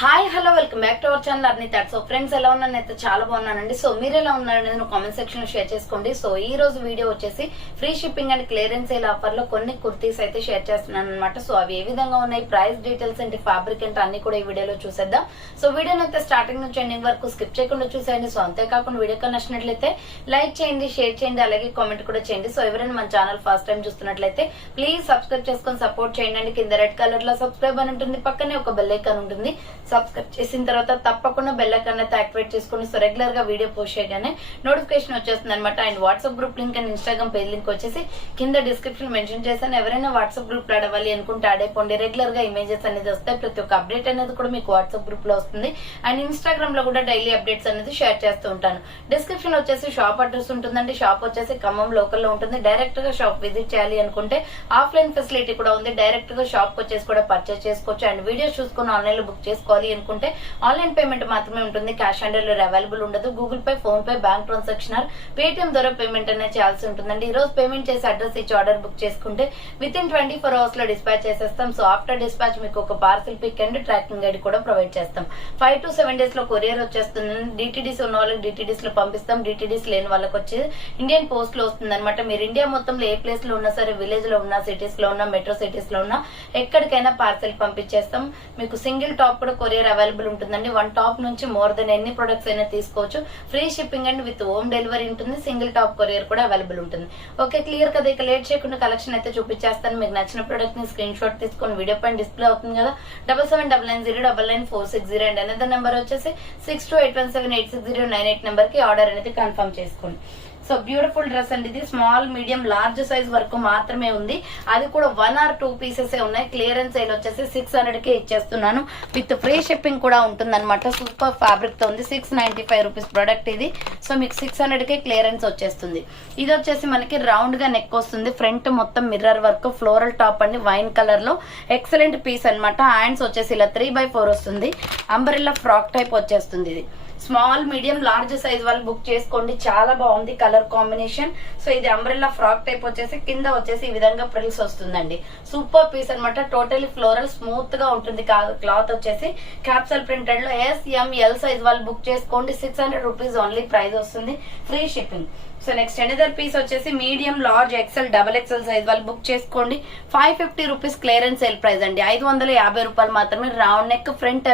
Hi hello welcome back to our channel Arni thoughts. So friends ఎలా ఉన్నాను అయితే చాలా బాగున్నానండి. సో మీరు ఎలా ఉన్నారనేది కామెంట్ సెక్షన్ లో షేర్ చేసుకోండి. సో ఈ రోజు వీడియో వచ్చేసి free shipping and clearance sale offer లో కొన్ని కుర్తీస్ అయితే షేర్ చేస్తున్నాను అనమాట. సో అవి ఏ విధంగా ఉన్నాయి, ప్రైస్ డీటెయిల్స్ ఏంటి, ఫ్యాబ్రిక్ ఏంటి అన్ని కూడా ఈ వీడియోలో చూసేద్దాం. సో వీడియోని అయితే స్టార్టింగ్ నుంచి ఎండింగ్ వరకు స్కిప్ చేయకుండా చూసేయండి. సో అంతేకాకుండా వీడియో కన్నా నచ్చినట్లయితే లైక్ చేయండి, షేర్ చేయండి, అలాగే కామెంట్ కూడా చేయండి. సో ఎవరైనా మన ఛానల్ ఫస్ట్ టైం చూస్తున్నట్లయితే ప్లీజ్ సబ్స్క్రైబ్ చేసుకొని సపోర్ట్ చేయండి. కింద రెడ్ కలర్ లో సబ్స్క్రైబ్ అని ఉంటుంది, పక్కనే ఒక బెల్ ఐకాన్ ఉంటుంది. సబ్స్క్రైబ్ చేసిన తర్వాత తప్పకుండా బెల్ ఐకాన్ అయితే యాక్టివేట్ చేసుకుని సో రెగ్యులర్ గా వీడియో పోస్ట్ చేయగానే నోటిఫికేషన్ వచ్చేస్తుంది అనమాట. And WhatsApp group link and Instagram page link వచ్చేసి కింద డిస్క్రిప్షన్ మెన్షన్ చేశాను. ఎవరైనా వాట్సాప్ గ్రూప్ లో అడవాలి అనుకుంటే యాడ్ అయిపోండి. రెగ్యులర్ గా ఇమేజెస్ అనేది వస్తాయి, ప్రతి ఒక్క అప్డేట్ అనేది కూడా మీకు వాట్సాప్ గ్రూప్ లో వస్తుంది. అండ్ ఇన్స్టాగ్రామ్ లో కూడా డైలీ అప్డేట్స్ అనేది షేర్ చేస్తూ ఉంటాను. డిస్క్రిప్షన్ వచ్చేసి షాప్ అడ్రస్ ఉంటుందండి. షాప్ వచ్చేసి ఖమ్మం లోకల్ లో ఉంటుంది. డైరెక్ట్ గా షాప్ విజిట్ చేయాలి అనుకుంటే ఆఫ్లైన్ ఫెసిలిటీ కూడా ఉంది. డైరెక్ట్ గా షాప్ వచ్చేసి కూడా పర్చేస్ చేసుకోవచ్చు. అండ్ వీడియోస్ చూసుకుని ఆన్లైన్ లో బుక్ చేసుకోవాలి అనుకుంటే ఆన్లైన్ పేమెంట్ మాత్రమే ఉంటుంది. క్యాష్ ఆన్ డెలివరీ అవైలబుల్ ఉండదు. Google Pay, PhonePe, bank transaction, Paytm ద్వారా పేమెంట్ అనేది చేయాల్సి ఉంటుందండి. ఈ రోజు పేమెంట్ చేసి అడ్రస్ ఇచ్చి ఆర్డర్ బుక్ చేసుకుంటే విత్ ఇన్ 24 hours లో డిస్పాచ్ చేసేస్తాం. సో ఆఫ్టర్ డిస్పాచ్ మీకు ఒక parcel pick and tracking ID కూడా ప్రొవైడ్ చేస్తాం. 5 to 7 days లో కొరియర్ వచ్చేస్తుంది. డిటిడిస్ ఉన్న వాళ్ళకి డిటిడిస్ లో పంపిస్తాం. డిటిడిస్ లేని వాళ్ళకి వచ్చి ఇండియన్ పోస్ట్ లో వస్తుంది అనమాట. మీరు ఇండియా మొత్తంలో ఏ ప్లేస్ లో ఉన్నా సరే, విలేజ్ లో ఉన్నా, సిటీస్ లో ఉన్నా, మెట్రో సిటీస్ లో ఉన్నా, ఎక్కడికైనా పార్సిల్ పంపించేస్తాం. మీకు సింగిల్ టాప్ కూడా కొరియర్ అవైలబుల్ ఉంటుందండి. 1 టాప్ నుంచి మోర్ దెన్ ఎన్ని ప్రొడక్ట్స్ అయినా తీసుకోవచ్చు. Free shipping and with home delivery ఉంటుంది. సింగిల్ టాప్ కొరియర్ కూడా అవైలబుల్ ఉంటుంది. ఓకే, క్లియర్ కదా. ఇక లేట్ చేయకుండా కలెక్షన్ అయితే చూపించేస్తాను. మీకు నచ్చిన ప్రొడక్ట్ ని స్క్రీన్ షాట్ తీసుకొని వీడియో పైన డిస్ప్లే అవుతుంది కదా, 7799099460 అండ్ అనేది నెంబర్ వచ్చేసి 6281786098 నెంబర్ కి ఆర్డర్ అనేది కన్ఫర్మ్ చేసుకోండి. సో బ్యూటిఫుల్ డ్రెస్ అండి. ఇది స్మాల్, మీడియం, లార్జ్ సైజ్ వరకు మాత్రమే ఉంది. అది కూడా 1 or 2 పీసెస్ ఉన్నాయి. క్లియరెన్స్ సేల్ వచ్చేసి 600 కే ఇచ్చేస్తున్నాను. విత్ ఫ్రీ షిప్పింగ్ కూడా ఉంటుంది అనమాట. సూపర్ ఫ్యాబ్రిక్ తో ఉంది. 695 రూపీస్ ప్రొడక్ట్ ఇది. సో మీకు 600 కే క్లియరెన్స్ వచ్చేస్తుంది. ఇది వచ్చేసి మనకి రౌండ్ గా నెక్ వస్తుంది. ఫ్రంట్ మొత్తం మిర్రర్ వర్క్, ఫ్లోరల్ టాప్ అండి, వైన్ కలర్ లో ఎక్సలెంట్ పీస్ అనమాట. హ్యాండ్స్ వచ్చేసి ఇలా 3/4 వస్తుంది. అంబ్రెల్లా ఫ్రాక్ టైప్ వచ్చేస్తుంది. ఇది స్మాల్, మీడియం, లార్జ్ సైజ్ వాళ్ళు బుక్ చేసుకోండి. చాలా బాగుంది కలర్ కాంబినేషన్. సో ఇది అంబ్రెల్లా ఫ్రాక్ టైప్ వచ్చేసి కింద వచ్చేసి ఈ విధంగా ప్రిల్స్ వస్తుందండి. సూపర్ పీస్ అనమాట. టోటలీ ఫ్లోరల్, స్మూత్ గా ఉంటుంది. క్లాత్ వచ్చేసి క్యాప్సల్ ప్రింటెడ్ లో SML సైజ్ వాళ్ళు బుక్ చేసుకోండి. 600 రూపీస్ ఓన్లీ ప్రైస్ వస్తుంది. Free shipping. So next another piece వచ్చేసి medium, large, XL, XXL size వాళ్ళు బుక్ చేసుకోండి. 550 రూపీస్ క్లియరెన్స్ సేల్ ప్రైస్ అండి. 550 రూపాయలు మాత్రమే. Round neck, front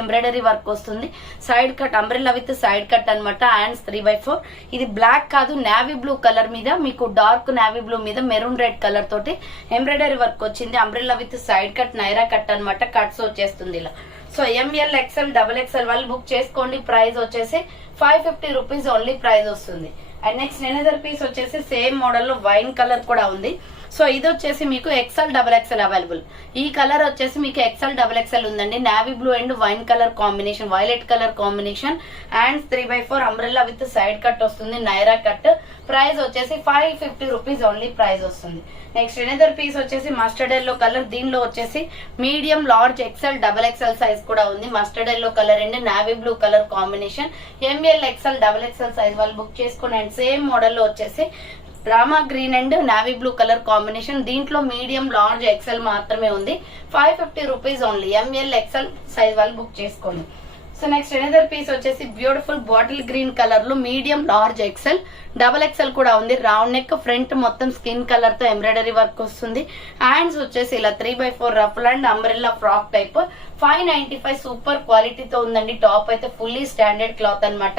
embroidery work వస్తుంది. Side cut umbrella with side cut అనమాట. హ్యాండ్స్ 3/4. ఇది బ్లాక్ కాదు, నావీ బ్లూ కలర్ మీద మీకు డార్క్ నావీ బ్లూ మీద మెరూన్ రెడ్ కలర్ తోటి ఎంబ్రాయిడరీ వర్క్ వచ్చింది. Umbrella with side cut, Naira cut అనమాట. కట్స్ వచ్చేస్తుంది ఇలా. సో ML, XL, XXL వాళ్ళు బుక్ చేసుకోండి. ప్రైస్ వచ్చేసి 550 రూపీస్ ఓన్లీ ప్రైస్ వస్తుంది. అండ్ నెక్స్ట్ ఎనదర్ పీస్ వచ్చేసి సేమ్ మోడల్ లో వైన్ కలర్ కూడా ఉంది. సో ఇది వచ్చేసి మీకు XL, XXL అవైలబుల్. ఈ కలర్ వచ్చేసి మీకు XL, XXL ఉందండి. Navy blue and wine colour combination, violet colour combination. Hands 3/4, umbrella with side cut వస్తుంది, నైరా కట్. ప్రైస్ వచ్చేసి 550 రూపీస్ ఓన్లీ ప్రైస్ వస్తుంది. నెక్స్ట్ ఎనదర్ పీస్ వచ్చేసి మస్టర్డ్ ఎల్లో కలర్. దీనిలో వచ్చేసి medium, large, XL, XXL size కూడా ఉంది. Mustard yellow colour and navy blue colour combination. ML, XL, XXL size వాళ్ళు book చేసుకుని. అండ్ సేమ్ మోడల్ లో వచ్చేసి Rama green and navy blue colour combination. దీంట్లో మీడియం, లార్జ్, XL మాత్రమే ఉంది. 550 rupees only. ML, XL size వాళ్ళు బుక్ చేసుకోండి. So next another piece వచ్చేసి బ్యూటిఫుల్ బాటిల్ గ్రీన్ కలర్ లో మీడియం, లార్జ్, XL, XXL కూడా ఉంది. రౌండ్ నెక్, ఫ్రంట్ మొత్తం స్కిన్ కలర్ తో ఎంబ్రాయిడరీ వర్క్ వస్తుంది. హ్యాండ్స్ వచ్చేసి ఇలా 3/4 ruffle and umbrella frock type. 595 super క్వాలిటీతో ఉందండి. టాప్ అయితే ఫుల్లీ స్టాండర్డ్ క్లాత్ అనమాట.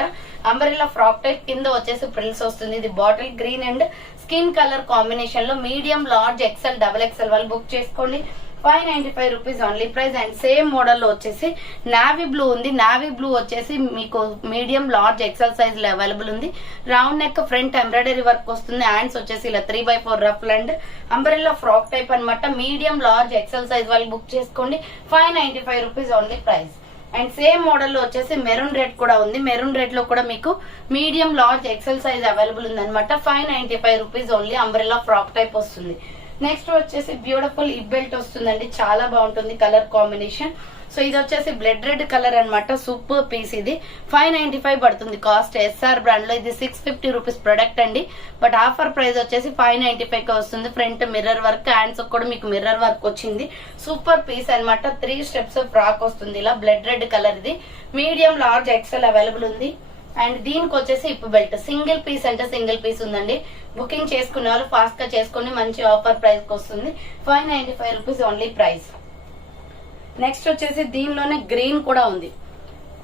అంబ్రెల్లా ఫ్రాక్ టైప్, కింద వచ్చేసి ప్రిల్స్ వస్తుంది. ఇది bottle green and skin colour combination లో మీడియం, లార్జ్, XL, XXL వాళ్ళు బుక్ చేసుకోండి. 595 rupees only price. And same model లో వచ్చేసి నావీ బ్లూ ఉంది. నావీ బ్లూ వచ్చేసి మీకు మీడియం, లార్జ్, XL సైజ్ లో అవైలబుల్ ఉంది. Round neck, front embroidery work వస్తుంది. హ్యాండ్స్ వచ్చేసి ఇలా 3/4 ruffle and umbrella frock type అనమాట. మీడియం, లార్జ్, XL సైజ్ వాళ్ళు బుక్ చేసుకోండి. 595 rupees only price. And same model లో వచ్చేసి మెరూన్ రెడ్ కూడా ఉంది. మెరూన్ రెడ్ లో కూడా మీకు medium, large, XL size available ఉంది అనమాట. 595 rupees only. Umbrella frock type వస్తుంది. నెక్స్ట్ వచ్చేసి బ్యూటిఫుల్ హిప్ బెల్ట్ వస్తుందండి. చాలా బాగుంటుంది కలర్ కాంబినేషన్. సో ఇది వచ్చేసి బ్లడ్ రెడ్ కలర్ అనమాట. సూపర్ పీస్ ఇది. 595 పడుతుంది కాస్ట్. ఎస్ఆర్ బ్రాండ్ లో ఇది 650 రూపీస్ ప్రొడక్ట్ అండి. బట్ ఆఫర్ ప్రైస్ వచ్చేసి 595 కి వస్తుంది. ఫ్రంట్ మిర్రర్ వర్క్, హ్యాండ్స్ కూడా మీకు మిర్రర్ వర్క్ వచ్చింది. సూపర్ పీస్ అనమాట. 3 స్టెప్స్ ఫ్రాక్ వస్తుంది ఇలా బ్లడ్ రెడ్ కలర్. ఇది మీడియం, లార్జ్, ఎక్సెల్ అవైలబుల్ ఉంది. అండ్ దీనికి వచ్చేసి ఇప్పు బెల్ట్ సింగిల్ పీస్ అంటే సింగిల్ పీస్ ఉందండి. బుకింగ్ చేసుకునే వాళ్ళు ఫాస్ట్ గా చేసుకుని మంచి ఆఫర్ ప్రైస్ కి వస్తుంది. 595 రూపీస్ ఓన్లీ ప్రైస్. నెక్స్ట్ వచ్చేసి దీనిలోనే గ్రీన్ కూడా ఉంది.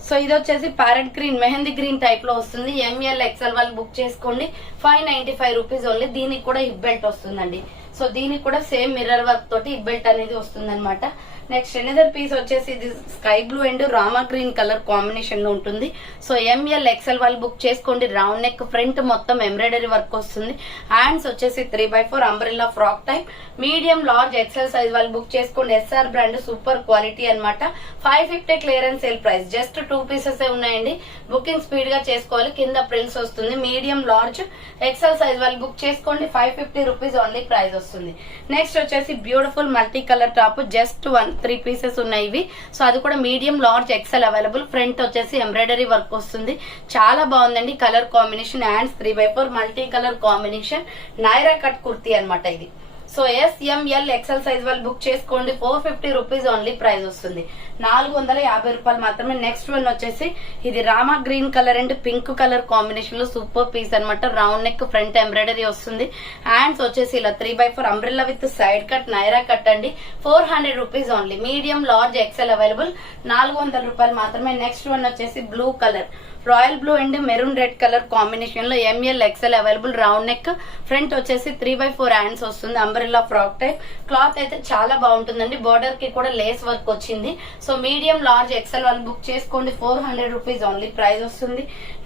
సో ఇది వచ్చేసి parrot green, mehndi green type లో వస్తుంది. ఎంఎల్ ఎక్స్ఎల్ వాళ్ళు బుక్ చేసుకోండి. 595 రూపీస్ ఓన్లీ. దీనికి కూడా హిప్ బెల్ట్ వస్తుందండి. సో దీనికి కూడా సేమ్ మిర్రర్ వర్క్ తోటి హిప్ బెల్ట్ అనేది వస్తుంది అనమాట. నెక్స్ట్ ఎనదర్ పీస్ వచ్చేసి ఇది sky blue and Rama green colour combination లో ఉంటుంది. సో ఎంఎల్ ఎక్స్ఎల్ వాళ్ళు బుక్ చేసుకోండి. రౌండ్ నెక్, ఫ్రంట్ మొత్తం ఎంబ్రాయిడరీ వర్క్ వస్తుంది. హ్యాండ్స్ వచ్చేసి 3x4 umbrella frock type. Medium, large, XL size వాళ్ళు బుక్ చేసుకోండి. ఎస్ఆర్ బ్రాండ్ సూపర్ క్వాలిటీ అనమాట. 550 clearance sale price. Just 2 pieces ఉన్నాయండి. బుకింగ్ స్పీడ్ గా చేసుకోవాలి. కింద ప్రిల్స్ వస్తుంది. మీడియం, లార్జ్, ఎక్స్ఎల్ సైజ్ వాళ్ళు బుక్ చేసుకోండి. 550 రూపీస్ ఓన్లీ ప్రైస్ వస్తుంది. నెక్స్ట్ వచ్చేసి beautiful multi colour top. Just 3 pieces ఉన్నాయి ఇవి. సో అది కూడా medium, large, XL available. Front వచ్చేసి ఎంబ్రాయిడరీ వర్క్ వస్తుంది. చాలా బాగుందండి colour combination. Hands 3x4 multi colour combination. Naira cut kurti అనమాట ఇది. సో ఎస్ఎంఎల్ ఎక్సెల్ సైజ్ వాళ్ళు బుక్ చేసుకోండి. 450 రూపీస్ ఓన్లీ ప్రైస్ వస్తుంది. 450 రూపాయలు మాత్రమే. నెక్స్ట్ వన్ వచ్చేసి ఇది Rama green colour and pink colour combination లో సూపర్ పీస్ అనమాట. రౌండ్ నెక్, ఫ్రంట్ ఎంబ్రాయిడరీ వస్తుంది. హ్యాండ్స్ వచ్చేసి ఇలా 3x4 umbrella with side cut, Naira cut అండి. 400 rupees only. Medium, large, XL available. 400 రూపాయలు మాత్రమే. నెక్స్ట్ వన్ వచ్చేసి blue colour, royal blue and maroon red colour combination లో M L XL available. Round neck, front వచ్చేసి 3x4 hands వస్తుంది. Umbrella frock type. Cloth అయితే చాలా బాగుంటుందండి. బోర్డర్ కి కూడా లేస్ వర్క్ వచ్చింది. సో మీడియం, లార్జ్, ఎక్సెల్ వాళ్ళు బుక్ చేసుకోండి. 400 రూపీస్ ఓన్లీ ప్రైస్ వస్తుంది.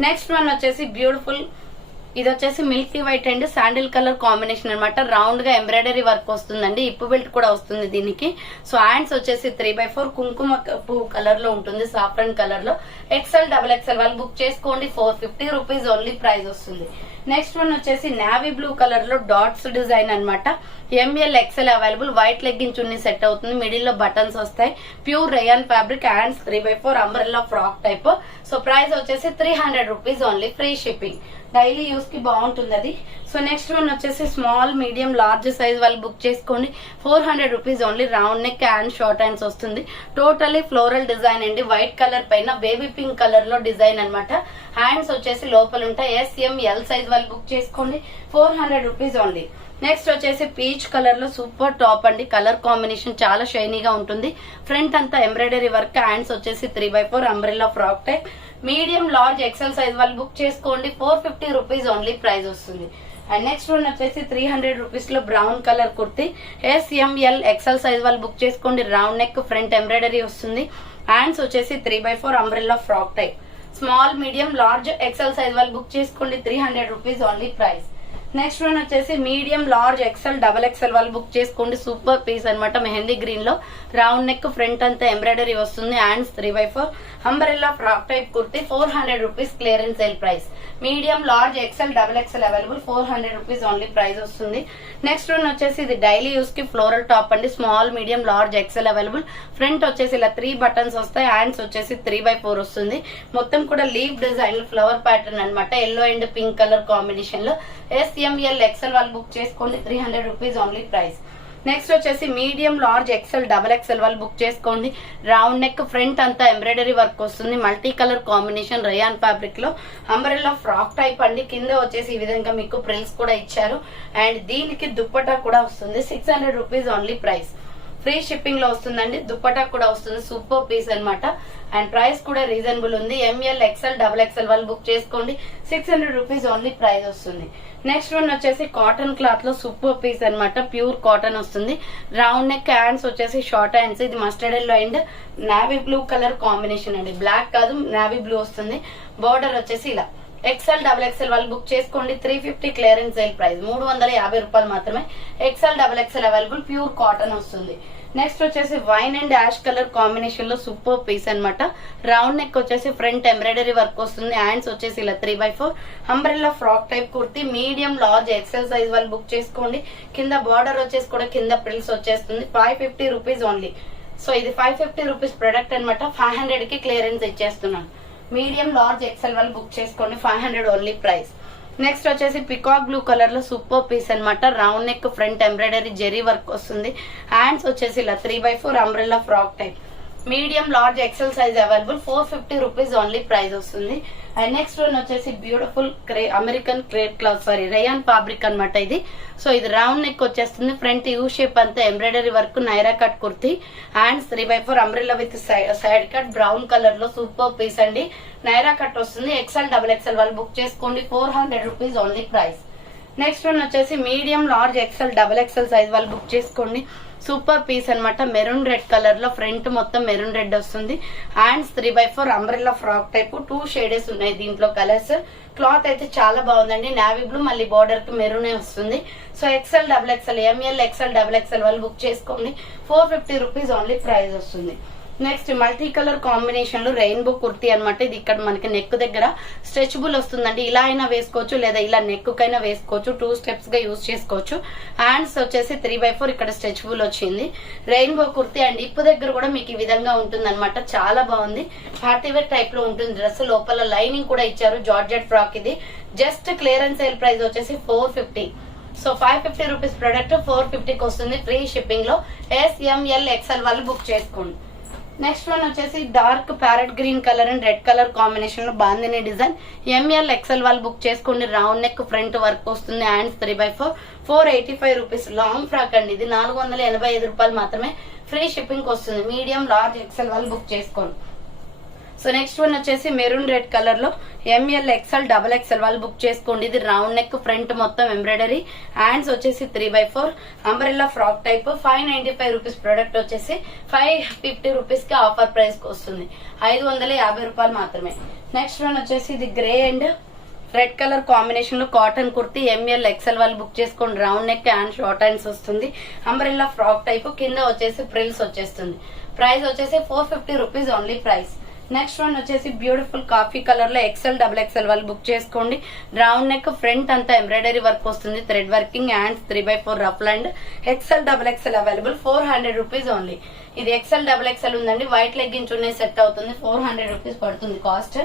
నెక్స్ట్ వన్ వచ్చేసి బ్యూటిఫుల్, ఇది వచ్చేసి Milky white and sandal colour combination అనమాట. రౌండ్ గా ఎంబ్రాయిడరీ వర్క్ వస్తుందండి. ఇప్పు బెల్ట్ కూడా వస్తుంది దీనికి. సో హ్యాండ్స్ వచ్చేసి 3x4 కుంకుమ పువ్వు కలర్ లో ఉంటుంది. సాఫ్రన్ కలర్ లో. ఎక్సెల్, డబుల్ ఎక్సెల్ వాళ్ళు బుక్ చేసుకోండి. 450 రూపీస్ ఓన్లీ ప్రైస్ వస్తుంది. నెక్స్ట్ వన్ వచ్చేసి నావీ బ్లూ కలర్ లో డాట్స్ డిజైన్ అనమాట. M L XL available. White legging chunni set అవుతుంది. మిడిల్ లో బటన్స్ వస్తాయి. Pure rayon fabric. Hands 3x4 umbrella frock type. So price వచ్చేసి 300 rupees only. Free shipping. Daily use కి బాగుంటుంది అది. సో నెక్స్ట్ వన్ వచ్చేసి స్మాల్, మీడియం, లార్జ్ సైజ్ వాళ్ళు book చేసుకోండి. 400 rupees only. Round neck and short hands వస్తుంది. Totally floral design అండి. White colour పైన బేబీ పింక్ కలర్ లో డిజైన్ అనమాట. హ్యాండ్స్ వచ్చేసి లోపల ఉంటాయి. ఎస్ఎంఎల్ సైజ్ వాళ్ళు బుక్ చేసుకోండి. 400 రూపీస్ ఓన్లీ. నెక్స్ట్ వచ్చేసి పీచ్ కలర్ లో సూపర్ టాప్ అండి. కలర్ కాంబినేషన్ చాలా షైనీగా ఉంటుంది. ఫ్రంట్ అంతా ఎంబ్రాయిడరీ వర్క్. హ్యాండ్స్ వచ్చేసి 3x4 umbrella frock type. Medium, large, XL size వాళ్ళు బుక్ చేసుకోండి. 450 రూపీస్ ఓన్లీ ప్రైస్ వస్తుంది. అండ్ నెక్స్ట్ వన్ వచ్చేసి 300 రూపీస్ లో brown colour kurti. S M L XL size వాళ్ళు బుక్ చేసుకోండి. రౌండ్ నెక్, ఫ్రంట్ ఎంబ్రాయిడరీ వస్తుంది. హ్యాండ్స్ వచ్చేసి 3x4 umbrella frock type. Small, medium, large, XL size వాళ్ళు బుక్ చేసుకోండి. 300 rupees only price. Next one వచ్చేసి medium, large, XL, double XL వాళ్ళు book చేసుకోండి. Super piece అనమాట. మెహందీ గ్రీన్ లో రౌండ్ నెక్, ఫ్రంట్ అంతా ఎంబ్రాయిడరీ వస్తుంది. Hands 3x4 umbrella frock type kurti. 400 rupees clearance sale price. Medium, large, XL, double XL available. 400 rupees only price వస్తుంది. Next one వచ్చేసి ఇది daily use కి ఫ్లోరల్ టాప్ అండి. Small, medium, large, XL available. Front వచ్చేసి ఇలా 3 buttons వస్తాయి. Hands వచ్చేసి 3x4 వస్తుంది. మొత్తం కూడా లీవ్ డిజైన్, ఫ్లవర్ ప్యాటర్న్ అనమాట. Yellow and pink colour combination లో. ఎస్ఎంఎల్ ఎక్సెల్ వాళ్ళు బుక్ చేసుకోండి. 300 రూపీస్ ఓన్లీ ప్రైస్. నెక్స్ట్ వచ్చేసి medium, large, XL, double XL వాళ్ళు బుక్ చేసుకోండి. రౌండ్ నెక్, ఫ్రంట్ అంతా ఎంబ్రాయిడరీ వర్క్ వస్తుంది. Multi colour combination rayon fabric లో అంబ్రెల్లా ఫ్రాక్ టైప్ అండి. కింద వచ్చేసి ఈ విధంగా మీకు ప్రిల్స్ కూడా ఇచ్చారు. అండ్ దీనికి దుప్పటా కూడా వస్తుంది. 600 rupees only price. Free shipping లో వస్తుందండి. దుప్పటా కూడా వస్తుంది. సూపర్ పీస్ అనమాట. అండ్ ప్రైస్ కూడా రీజనబుల్ ఉంది. ఎంఎల్ ఎక్సెల్, డబల్ ఎక్సెల్ వాళ్ళు బుక్ చేసుకోండి. 600 రూపీస్ ఓన్లీ ప్రైస్ వస్తుంది. నెక్స్ట్ వన్ వచ్చేసి కాటన్ క్లాత్ లో సూపర్ పీస్ అనమాట. ప్యూర్ కాటన్ వస్తుంది. రౌండ్ నెక్, హ్యాండ్స్ వచ్చేసి షార్ట్ హ్యాండ్స్. ఇది mustard yellow and navy blue colour combination అండి. బ్లాక్ కాదు, నావీ బ్లూ వస్తుంది. బోర్డర్ వచ్చేసి ఇలా. ఎక్సెల్, డబల్ ఎక్సెల్ వాళ్ళు బుక్ చేసుకోండి. 350 క్లియరెన్స్ సేల్ ప్రైస్. 350 రూపాయలు మాత్రమే. XL, double XL available. Pure cotton వస్తుంది. నెక్స్ట్ వచ్చేసి wine and ash colour combination లో సూపర్ పీస్ అనమాట. రౌండ్ నెక్ వచ్చేసి ఫ్రంట్ ఎంబ్రాయిడరీ వర్క్ వస్తుంది. హ్యాండ్స్ వచ్చేసి ఇలా 3x4 umbrella frock type kurti. Medium, large, XL size వాళ్ళు బుక్ చేసుకోండి. కింద బార్డర్ వచ్చేసి కూడా కింద ప్రిల్స్ వచ్చేస్తుంది. 550 రూపీస్ ఓన్లీ. సో ఇది 550 రూపీస్ ప్రొడక్ట్ అనమాట. 500 కి క్లియరెన్స్ ఇచ్చేస్తున్నాను. మీడియం లార్జ్ ఎక్సెల్ వాళ్ళు బుక్ చేసుకోండి. 500 ఓన్లీ ప్రైస్. నెక్స్ట్ వచ్చేసి పికాక్ బ్లూ కలర్ లో సూపర్ పీస్ అనమాట. Round neck, front embroidery zari work వస్తుంది. హ్యాండ్స్ వచ్చేసి ఇలా 3x4 umbrella frock type. Medium large XL size available. 450 rupees only price వస్తుంది. అండ్ నెక్స్ట్ వన్ వచ్చేసి beautiful American crepe cloth, sorry rayon fabric అనమాట ఇది. So ఇది round neck వచ్చేస్తుంది. Front U shape అంతా embroidery work, Naira cut kurti. Hands 3x4 umbrella with side cut brown colour లో super piece అండి. Naira cut వస్తుంది. ఎక్సెల్ డబుల్ ఎక్సెల్ వాళ్ళు బుక్ చేసుకోండి. 400 rupees only price. Next one వచ్చేసి medium large XL double XL size వాళ్ళు book చేసుకోండి. Super piece అనమాట. Maroon red colour లో ఫ్రంట్ మొత్తం మెరూన్ రెడ్ వస్తుంది. Hands 3x4 umbrella frock type. 2 shades ఉన్నాయి దీంట్లో కలర్స్. క్లాత్ అయితే చాలా బాగుందండి. నావీ బ్లూ మళ్ళీ బార్డర్ కి మెరూనే వస్తుంది. So XL double XL, M L XL double XL వాళ్ళు బుక్ చేసుకోండి. 450 రూపీస్ ఓన్లీ ప్రైస్ వస్తుంది. నెక్స్ట్ మల్టీ కలర్ కాంబినేషన్ లో రెయిన్బో కుర్తీ అనమాట. ఇది ఇక్కడ మనకి నెక్ దగ్గర స్ట్రెచబుల్ వస్తుందండి. ఇలా అయినా వేసుకోవచ్చు, లేదా ఇలా నెక్ కైనా వేసుకోవచ్చు. 2 స్టెప్స్ గా యూజ్ చేసుకోవచ్చు. హ్యాండ్స్ వచ్చేసి 3x4 ఇక్కడ స్ట్రెచబుల్ వచ్చింది. రెయిన్బో కుర్తీ అండ్ ఇప్పు దగ్గర కూడా మీకు ఈ విధంగా ఉంటుంది అనమాట. చాలా బాగుంది. పార్టీవేర్ టైప్ లో ఉంటుంది డ్రెస్. లోపల లైనింగ్ కూడా ఇచ్చారు. జార్జెట్ ఫ్రాక్ ఇది. జస్ట్ క్లియరెన్స్ సేల్ ప్రైస్ వచ్చేసి 450. సో 550 రూపీస్ ప్రొడక్ట్ 450కి వస్తుంది. ఫ్రీ షిప్పింగ్ లో. SML XL వాళ్ళు బుక్ చేసుకోండి. నెక్స్ట్ వన్ వచ్చేసి dark parrot green colour and red colour combination లో బాందిని డిజైన్. ML XL వాళ్ళు బుక్ చేసుకోండి. రౌండ్ నెక్, ఫ్రంట్ వర్క్ వస్తుంది. Hands 3x4. 485 rupees. Long frock అండి ఇది. 485 రూపాయలు మాత్రమే. ఫ్రీ షిప్పింగ్ వస్తుంది. మీడియం లార్జ్ ఎక్సెల్ వాళ్ళు బుక్ చేసుకోండి. సో నెక్స్ట్ వన్ వచ్చేసి మెరూన్ రెడ్ కలర్ లో ML XL డబల్ ఎక్సెల్ వాళ్ళు బుక్ చేసుకోండి. ఇది రౌండ్ నెక్, ఫ్రంట్ మొత్తం ఎంబ్రాయిడరీ. హ్యాండ్స్ వచ్చేసి 3x4 umbrella frock type. 595 rupees product వచ్చేసి 550 రూపీస్ కి ఆఫర్ ప్రైస్ కి వస్తుంది. 550 రూపాయలు మాత్రమే. నెక్స్ట్ వన్ వచ్చేసి ఇది grey and red colour combination లో కాటన్ కుర్తీ. ML XL వాళ్ళు బుక్ చేసుకోండి. Round neck and short hands వస్తుంది. Umbrella frock type. కింద వచ్చేసి ప్రిల్స్ వచ్చేస్తుంది. ప్రైస్ వచ్చేసి 450 rupees only price. Next one వచ్చేసి బ్యూటిఫుల్ కాఫీ కలర్ లో ఎక్సెల్ డబుల్ ఎక్సెల్ వాళ్ళు బుక్ చేసుకోండి. రౌండ్ నెక్, ఫ్రంట్ అంతా ఎంబ్రాయిడరీ వర్క్ వస్తుంది. Thread working. Hands 3x4 ruff and XL double XL available. 400 rupees only. ఇది XL double XL ఉందండి. White leggings ఉన్నాయి, set అవుతుంది. 400 రూపీస్ పడుతుంది కాస్ట్.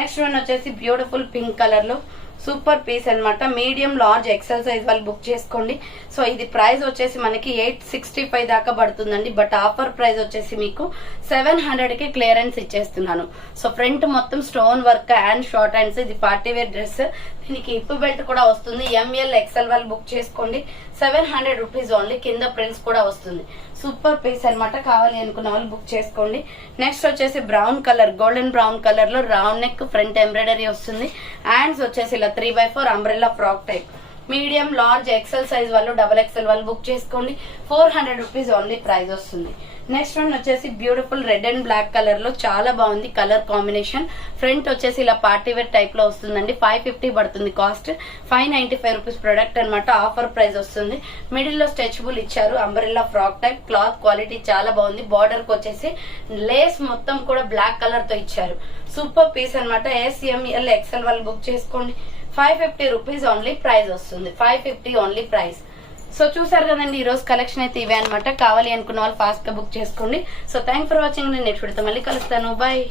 నెక్స్ట్ వన్ వచ్చేసి బ్యూటిఫుల్ పింక్ కలర్ లో సూపర్ పీస్ అనమాట. మీడియం లార్జ్ ఎక్సెల్ సైజ్ వాళ్ళు book చేసుకోండి. సో ఇది ప్రైస్ వచ్చేసి మనకి 865 దాకా పడుతుందండి. బట్ ఆఫర్ ప్రైస్ వచ్చేసి మీకు 700 కి క్లియరెన్స్ ఇచ్చేస్తున్నాను. సో ఫ్రంట్ మొత్తం stone work and short hands. ఇది పార్టీ వేర్ డ్రెస్. దీనికి హిప్ బెల్ట్ కూడా వస్తుంది. ML XL వాళ్ళు బుక్ చేసుకోండి. 700 రూపీస్ ఓన్లీ. కింద ప్రిల్స్ కూడా వస్తుంది. సూపర్ పీస్ అనమాట. కావాలి అనుకున్న వాళ్ళు బుక్ చేసుకోండి. నెక్స్ట్ వచ్చేసి brown colour, golden brown colour లో రౌండ్ నెక్, ఫ్రంట్ ఎంబ్రాయిడరీ వస్తుంది. హ్యాండ్స్ వచ్చేసి ఇలా 3x4 umbrella frock type. Medium large XL size వాళ్ళు డబల్ ఎక్సెల్ వాళ్ళు బుక్ చేసుకోండి. 400 రూపీస్ ఓన్లీ ప్రైస్ వస్తుంది. నెక్స్ట్ వన్ వచ్చేసి beautiful red and black colour లో చాలా బాగుంది కలర్ కాంబినేషన్. ఫ్రంట్ వచ్చేసి ఇలా పార్టీ వేర్ టైప్ లో వస్తుందండి. 550 పడుతుంది కాస్ట్. 595 రూపీస్ ప్రొడక్ట్ అనమాట. ఆఫర్ ప్రైస్ వస్తుంది. మిడిల్ లో స్ట్రెచబుల్ ఇచ్చారు. Umbrella frock type. Cloth quality చాలా బాగుంది. బార్డర్ కి వచ్చేసి లేస్ మొత్తం కూడా బ్లాక్ కలర్ తో ఇచ్చారు. సూపర్ పీస్ అనమాట. SML XL వాళ్ళు బుక్ చేసుకోండి. 550 రూపీస్ ఓన్లీ ప్రైస్ వస్తుంది. 550 ఓన్లీ ప్రైస్. సో చూసారు కదండి, ఈ రోజు కలెక్షన్ అయితే ఇవే అనమాట. కావాలి అనుకున్న వాళ్ళు ఫాస్ట్ గా బుక్ చేసుకోండి. So thank for watching. నేను నెక్స్ట్ వీడియోతో మళ్ళీ కలుస్తాను. బాయ్.